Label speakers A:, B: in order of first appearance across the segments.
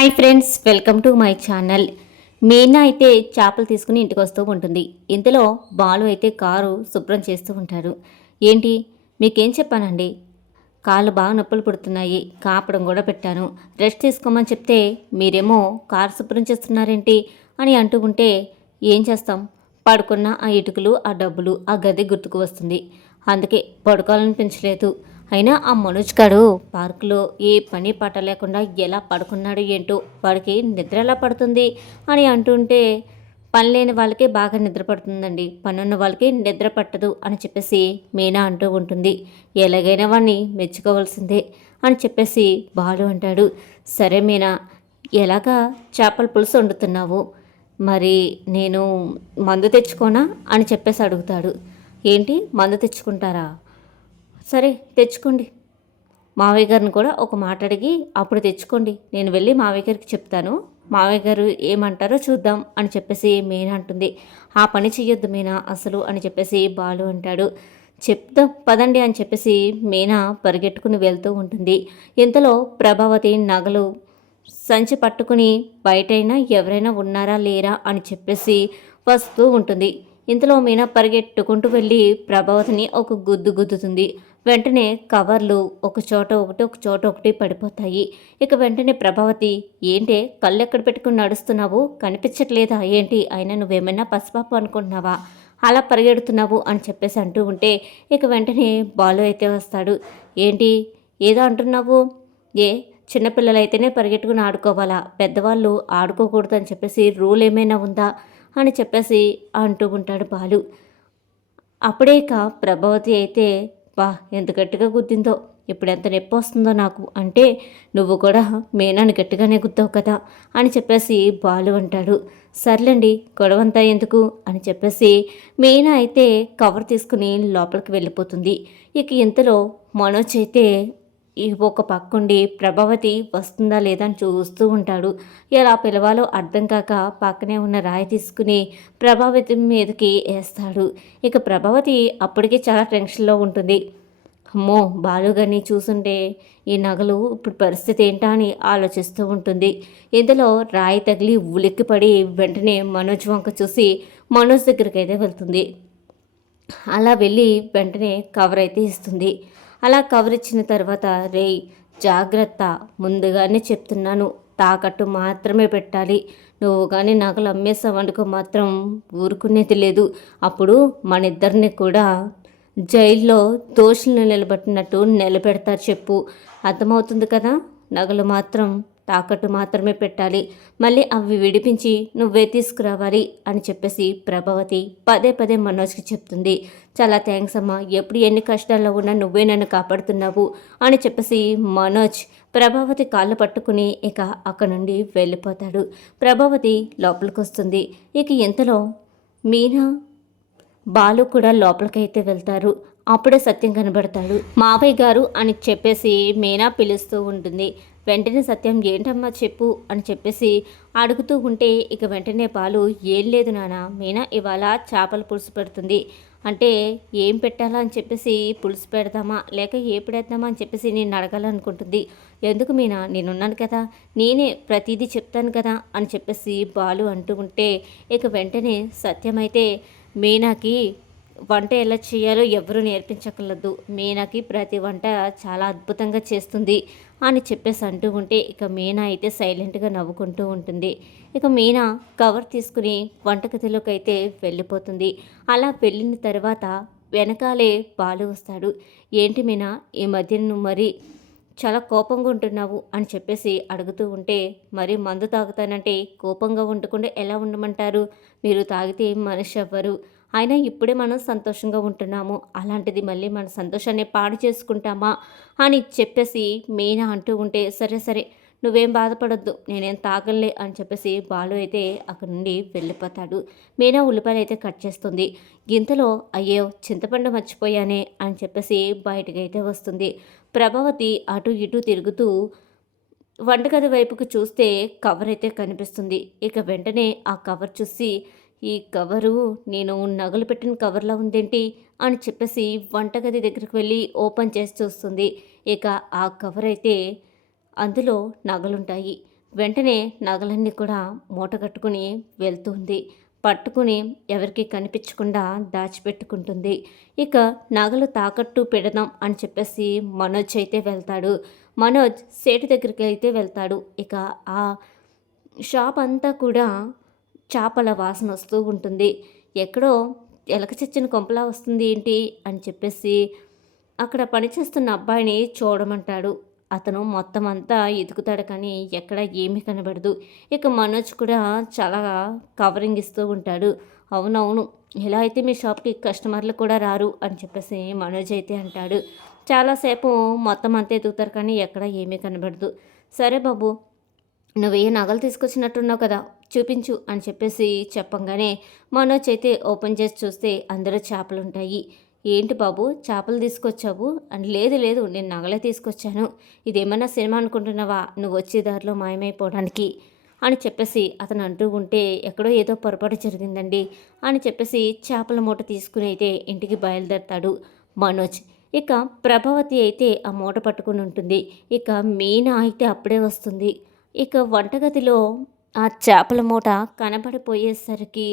A: Hi friends welcome to my channel. Meena అయితే చేపలు తీసుకుని ఇంటికి వస్తూ ఉంటుంది. ఇంతలో బాలు అయితే కారు శుభ్రం చేస్తూ ఉంటారు ఏంటి? మీకేం చెప్పానండి? కాళ్ళు బాగా నొప్పులు పుడుతున్నాయి. కాపడం కూడా పెట్టాను. రెస్ట్ తీసుకోమని చెప్తే మీరేమో కారు శుభ్రం చేస్తున్నారేంటి అని అంటూ ఉంటే ఏం చేస్తాం? పడుకున్న ఆ ఇటుకలు ఆ డబ్బులు ఆ గది గుర్తుకు వస్తుంది. అందుకే పడుకోవాలనిపించలేదు. అయినా ఆ మనోజ్ గారు పార్కులో ఏ పని పాట లేకుండా ఎలా పడుకున్నాడు ఏంటో వాడికి నిద్ర ఎలా పడుతుంది అని అంటుంటే పని లేని వాళ్ళకి బాగా నిద్ర పడుతుందండి. పని ఉన్న వాళ్ళకి నిద్ర పట్టదు అని చెప్పేసి మీనా అంటూ ఉంటుంది. ఎలాగైనా వాడిని మెచ్చుకోవాల్సిందే అని చెప్పేసి బాలు అంటాడు. సరే మీనా ఎలాగా చేపల పులుసు వండుతున్నావు? మరి నేను మందు తెచ్చుకోనా? అని చెప్పేసి అడుగుతాడు. ఏంటి? మందు తెచ్చుకుంటారా? సరే తెచ్చుకోండి. మావయ్య గారిని కూడా ఒక మాట అడిగి అప్పుడు తెచ్చుకోండి. నేను వెళ్ళి మావయ్య గారికి చెప్తాను. మావయ్య గారు ఏమంటారో చూద్దాం అని చెప్పేసి మీనా అంటుంది. ఆ పని చెయ్యొద్దు మీనా అసలు అని చెప్పేసి బాలు అంటాడు. చెప్దాం పదండి అని చెప్పేసి మీనా పరిగెట్టుకుని వెళ్తూ ఉంటుంది. ఇంతలో ప్రభావతి నగలు సంచి పట్టుకుని బయటైనా ఎవరైనా ఉన్నారా లేరా అని చెప్పేసి వస్తూ ఉంటుంది. ఇంతలో మీనా పరిగెట్టుకుంటూ వెళ్ళి ప్రభావతిని ఒక గుద్దు గుద్దుతుంది. వెంటనే కవర్లు ఒక చోట ఒకటి ఒక చోట ఒకటి పడిపోతాయి. ఇక వెంటనే ప్రభావతి ఏంటే కళ్ళు ఎక్కడ పెట్టుకుని నడుస్తున్నావు? కనిపించట్లేదా? ఏంటి? అయినా నువ్వేమైనా పసిపాపు అనుకుంటున్నావా? అలా పరిగెడుతున్నావు? అని చెప్పేసి అంటూ ఉంటే ఇక వెంటనే బాలు అయితే వస్తాడు. ఏంటి? ఏదో అంటున్నావు? ఏ చిన్నపిల్లలైతేనే పరిగెట్టుకుని ఆడుకోవాలా? పెద్దవాళ్ళు ఆడుకోకూడదు అని చెప్పేసి రూల్ ఏమైనా ఉందా? అని చెప్పేసి అంటూ ఉంటాడు బాలు. అప్పుడే ఇక ప్రభావతి అయితే బా ఎంత గట్టిగా గుద్దిందో ఇప్పుడు ఎంత నొప్పి వస్తుందో నాకు. అంటే నువ్వు కూడా మీనాని గట్టిగానే గుద్దావు కదా అని చెప్పేసి బాలు అంటాడు. సర్లేండి గొడవంతా ఎందుకు? అని చెప్పేసి మీనా అయితే కవర్ తీసుకుని లోపలికి వెళ్ళిపోతుంది. ఇక ఇంతలో మనోజ్ అయితే ఒక పక్కుండి ప్రభావతి వస్తుందా లేదా అని చూస్తూ ఉంటాడు. ఎలా పిలవాలో అర్థం కాక పక్కనే ఉన్న రాయి తీసుకుని ప్రభావతి మీదకి వేస్తాడు. ఇక ప్రభావతి అప్పటికే చాలా టెన్షన్లో ఉంటుంది. అమ్మో బాలుగారిని చూసుంటే ఈ నగలు ఇప్పుడు పరిస్థితి ఏంటా అని ఆలోచిస్తూ ఉంటుంది. ఇందులో రాయి తగిలి ఉలిక్కిపడి వెంటనే మనోజ్ వంక చూసి మనోజ్ దగ్గరికి అయితే వెళ్తుంది. అలా వెళ్ళి వెంటనే కవర్ అయితే ఇస్తుంది. అలా కవర్ ఇచ్చిన తర్వాత రే జాగ్రత్త. ముందుగానే చెప్తున్నాను. తాకట్టు మాత్రమే పెట్టాలి. నువ్వు కానీ నగలు అమ్మేసావనుకో మాత్రం ఊరుకునేది లేదు. అప్పుడు మన ఇద్దరిని కూడా జైల్లో దోషులను నిలబెట్టినట్టు నిలబెడతారు చెప్పు. అర్థమవుతుంది కదా? నగలు మాత్రం తాకట్టు మాత్రమే పెట్టాలి. మళ్ళీ అవి విడిపించి నువ్వే తీసుకురావాలి అని చెప్పేసి ప్రభావతి పదే పదే మనోజ్కి చెప్తుంది. చాలా థ్యాంక్స్ అమ్మా. ఎప్పుడు ఎన్ని కష్టాల్లో ఉన్నా నువ్వే నన్ను కాపాడుతున్నావు అని చెప్పేసి మనోజ్ ప్రభావతి కాళ్ళు పట్టుకుని ఇక అక్కడ నుండి వెళ్ళిపోతాడు. ప్రభావతి లోపలికి వస్తుంది. ఇక ఇంతలో మీనా బాలు కూడా లోపలికైతే వెళ్తారు. అప్పుడే సత్యం కనబడతాడు. మావయ్య గారు అని చెప్పేసి మీనా పిలుస్తూ ఉంటుంది. వెంటనే సత్యం ఏంటమ్మా చెప్పు అని చెప్పేసి అడుగుతూ ఉంటే ఇక వెంటనే పాలు ఏం లేదు నాన్న మీనా ఇవాళ చేపల పులుసు పెడుతుంది. అంటే ఏం పెట్టాలా అని చెప్పేసి పులుసు పెడదామా లేక ఏ పెడదామా అని చెప్పేసి నేను అడగాలనుకుంటుంది. ఎందుకు మీనా నేనున్నాను కదా నేనే ప్రతిదీ చెప్తాను కదా అని చెప్పేసి బాలు అంటూ ఉంటే ఇక వెంటనే సత్యమైతే మీనాకి వంట ఎలా చేయాలో ఎవరు నేర్పించకలదు. మీనాకి ప్రతి వంట చాలా అద్భుతంగా చేస్తుంది అని చెప్పేసి అంటూ ఉంటే ఇక మీనా అయితే సైలెంట్గా నవ్వుకుంటూ ఉంటుంది. ఇక మీనా కవర్ తీసుకుని వంటగదిలోకి అయితే వెళ్ళిపోతుంది. అలా వెళ్ళిన తర్వాత వెనకాలే బాలు వస్తాడు. ఏంటి మీనా ఈ మధ్య నువ్వు మరి చాలా కోపంగా ఉంటున్నావు అని చెప్పేసి అడుగుతూ ఉంటే మరి మందు తాగుతానంటే కోపంగా ఉండకుండా ఎలా ఉండమంటారు? మీరు తాగితే మనిషి అవ్వరు. అయినా ఇప్పుడే మనం సంతోషంగా ఉంటున్నాము. అలాంటిది మళ్ళీ మన సంతోషాన్ని పాడు చేసుకుంటామా అని చెప్పేసి మీనా అంటూ ఉంటే సరే సరే నువ్వేం బాధపడొద్దు నేనేం తాగలే అని చెప్పేసి బాలు అయితే అక్కడి నుండి వెళ్ళిపోతాడు. మీనా ఉల్లిపాయలు అయితే కట్ చేస్తుంది. గింతలో అయ్యో చింతపండు మర్చిపోయానే అని చెప్పేసి బయటకైతే వస్తుంది. ప్రభావతి అటు ఇటు తిరుగుతూ వంటగది వైపుకు చూస్తే కవర్ అయితే కనిపిస్తుంది. ఇక వెంటనే ఆ కవర్ చూసి ఈ కవరు నేను నగలు పెట్టిన కవర్లా ఉందేంటి అని చెప్పేసి వంటగది దగ్గరికి వెళ్ళి ఓపెన్ చేసి చూస్తుంది. ఇక ఆ కవర్ అయితే అందులో నగలుంటాయి. వెంటనే నగలన్నీ కూడా మూట కట్టుకుని వెళ్తుంది. పట్టుకుని ఎవరికి కనిపించకుండా దాచిపెట్టుకుంటుంది. ఇక నగలు తాకట్టు పెడదాం అని చెప్పేసి మనోజ్ అయితే వెళ్తాడు. మనోజ్ సేటు దగ్గరికి అయితే వెళ్తాడు. ఇక ఆ షాప్ అంతా కూడా చేపల వాసన వస్తూ ఉంటుంది. ఎక్కడో ఎలక చచ్చిన కొంపలా వస్తుంది ఏంటి? అని చెప్పేసి అక్కడ పనిచేస్తున్న అబ్బాయిని చూడమంటాడు. అతను మొత్తం అంతా ఎదుగుతాడు కానీ ఎక్కడ ఏమీ కనబడదు. ఇక మనోజ్ కూడా చాలా కవరింగ్ ఇస్తూ ఉంటాడు. అవునవును ఇలా అయితే మీ షాప్కి కస్టమర్లు కూడా రారు అని చెప్పేసి మనోజ్ అయితే అంటాడు. చాలాసేపు మొత్తం అంతా ఎదుగుతారు కానీ ఎక్కడ ఏమీ కనబడదు. సరే బాబు నువ్వు ఏ నగలు తీసుకొచ్చినట్టున్నావు కదా? చూపించు అని చెప్పేసి చెప్పంగానే మనోజ్ అయితే ఓపెన్ చేసి చూస్తే అందులో చేపలు ఉంటాయి ఏంటి బాబు చేపలు తీసుకొచ్చావు? అని లేదు లేదు నేను నగలే తీసుకొచ్చాను. ఇదేమన్నా సినిమా అనుకుంటున్నావా? నువ్వు వచ్చే దారిలో మాయమైపోవడానికి అని చెప్పేసి అతను అంటూ ఉంటే ఎక్కడో ఏదో పొరపాటు జరిగిందండి అని చెప్పేసి చేపల మూట తీసుకుని అయితే ఇంటికి బయలుదేరతాడు మనోజ్. ఇక ప్రభావతి అయితే ఆ మూట పట్టుకుని ఉంటుంది. ఇక మీనా అయితే అప్పుడే వస్తుంది. ఇక వంటగదిలో ఆ చేపల మూట కనబడిపోయేసరికి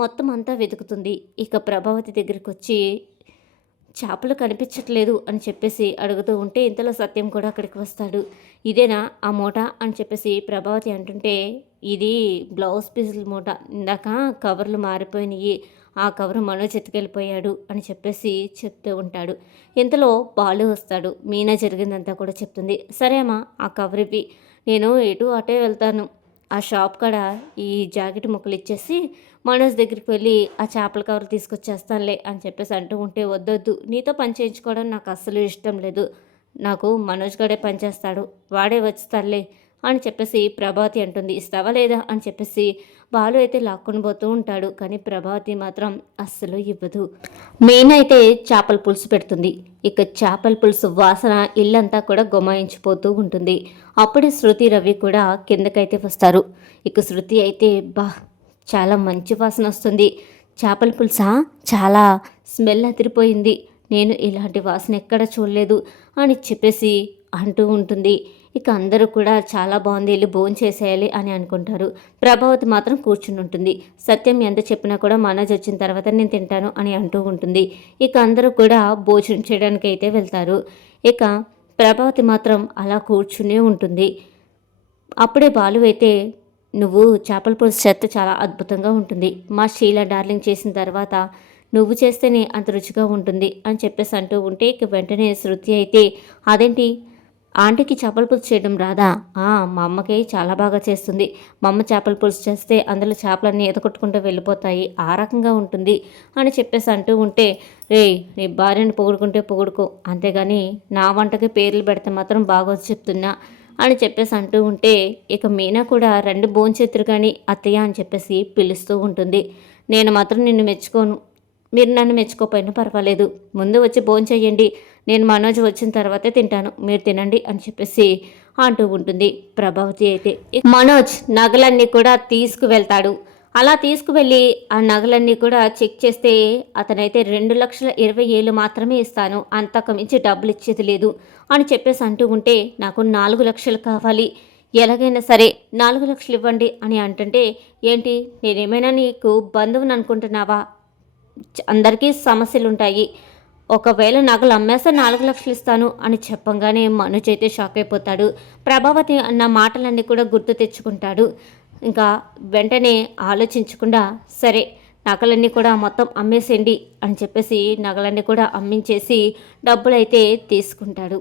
A: మొత్తం అంతా వెతుకుతుంది. ఇక ప్రభావతి దగ్గరికి వచ్చి చేపలు కనిపించట్లేదు అని చెప్పేసి అడుగుతూ ఉంటే ఇంతలో సత్యం కూడా అక్కడికి వస్తాడు. ఇదేనా ఆ మూట? అని చెప్పేసి ప్రభావతి అంటుంటే ఇది బ్లౌజ్ పీసుల మూట. ఇందాక కవర్లు మారిపోయినాయి. ఆ కవర్ మనోజ్ ఎత్తుకెళ్ళిపోయాడు అని చెప్పేసి చెప్తూ ఉంటాడు. ఇంతలో బాలు వస్తాడు. మీనా జరిగిందంతా కూడా చెప్తుంది. సరే అమ్మా ఆ కవర్ ఇవి నేను ఎటు అటే వెళ్తాను. ఆ షాప్ కాడ ఈ జాకెట్ ముక్కలు ఇచ్చేసి మనోజ్ దగ్గరికి వెళ్ళి ఆ చేపల కవర్ తీసుకొచ్చేస్తానులే అని చెప్పేసి అంటూ ఉంటే వద్దొద్దు. నీతో పని చేయించుకోవడం నాకు అస్సలు ఇష్టం లేదు. నాకు మనోజ్ గడే పనిచేస్తాడు వాడే వచ్చి తల్లే. అని చెప్పేసి ప్రభావతి అంటుంది. ఇస్తావా లేదా? అని చెప్పేసి బాలు అయితే లాక్కొని పోతూ ఉంటాడు. కానీ ప్రభావతి మాత్రం అస్సలు ఇవ్వదు. మెయిన్ అయితే చేపల పులుసు పెడుతుంది. ఇక చేపల పులుసు వాసన ఇల్లంతా కూడా గుమాయించిపోతూ ఉంటుంది. అప్పుడే శృతి రవి కూడా కిందకైతే వస్తారు. ఇక శృతి అయితే బా చాలా మంచి వాసన వస్తుంది. చేపల పులుసా? చాలా స్మెల్ అదిరిపోయింది. నేను ఇలాంటి వాసన ఎక్కడ చూడలేదు అని చెప్పేసి అంటూ ఉంటుంది. ఇక అందరూ కూడా చాలా బాగుంది వెళ్ళి భోజనం చేసేయాలి అని అనుకుంటారు. ప్రభావతి మాత్రం కూర్చుని ఉంటుంది. సత్యం ఎంత చెప్పినా కూడా మనోజ్ వచ్చిన తర్వాత నేను తింటాను అని అంటూ ఉంటుంది. ఇక అందరూ కూడా భోజనం చేయడానికి అయితే వెళ్తారు. ఇక ప్రభావతి మాత్రం అలా కూర్చునే ఉంటుంది. అప్పుడే బాలు అయితే నువ్వు చేపల పులుసు చెత్త చాలా అద్భుతంగా ఉంటుంది. మా షీలా డార్లింగ్ చేసిన తర్వాత నువ్వు చేస్తేనే అంత రుచిగా ఉంటుంది అని చెప్పేసి అంటూ ఉంటే ఇక వెంటనే శృతి అయితే అదేంటి? ఆంటీకి చేపల పులుసు చేయడం రాదా? మా అమ్మకి చాలా బాగా చేస్తుంది. మా అమ్మ చేపల పులుసు చేస్తే అందులో చేపలన్నీ ఎదకొట్టుకుంటూ వెళ్ళిపోతాయి. ఆ రకంగా ఉంటుంది అని చెప్పేసి అంటూ ఉంటే రే నీ భార్యను పొగుడుకుంటే పొగుడుకో. అంతేగాని నా వంటకి పేర్లు పెడితే మాత్రం బాగా చెప్తున్నా అని చెప్పేసి అంటూ ఉంటే ఇక మీనా కూడా రెండు భోంచెత్తురు కానీ అత్తయ్య అని చెప్పేసి పిలుస్తూ ఉంటుంది. నేను మాత్రం నిన్ను మెచ్చుకోను. మీరు నన్ను మెచ్చుకోపోయినా పర్వాలేదు. ముందు వచ్చి భోజనం నేను మనోజ్ వచ్చిన తర్వాతే తింటాను. మీరు తినండి అని చెప్పేసి అంటూ ఉంటుంది ప్రభావతి అయితే. మనోజ్ నగలన్నీ కూడా తీసుకువెళ్తాడు. అలా తీసుకువెళ్ళి ఆ నగలన్నీ కూడా చెక్ చేస్తే అతనైతే రెండు లక్షల ఇరవై ఏళ్ళు మాత్రమే ఇస్తాను. అంతకు మించి డబ్బులు ఇచ్చేది లేదు అని చెప్పేసి అంటూ ఉంటే నాకు నాలుగు లక్షలు కావాలి. ఎలాగైనా సరే నాలుగు లక్షలు ఇవ్వండి అని అంటుంటే ఏంటి నేనేమైనా నీకు బంధువుని అనుకుంటున్నావా? అందరికీ సమస్యలు ఉంటాయి ఒకవేళ నగలు అమ్మేస్తే నాలుగు లక్షలు ఇస్తాను అని చెప్పంగానే మనుజ్ అయితే షాక్ అయిపోతాడు. ప్రభావతి అన్న మాటలన్నీ కూడా గుర్తు తెచ్చుకుంటాడు. ఇంకా వెంటనే ఆలోచించకుండా సరే నగలన్నీ కూడా మొత్తం అమ్మేసేయండి అని చెప్పేసి నగలన్నీ కూడా అమ్మించేసి డబ్బులైతే తీసుకుంటాడు.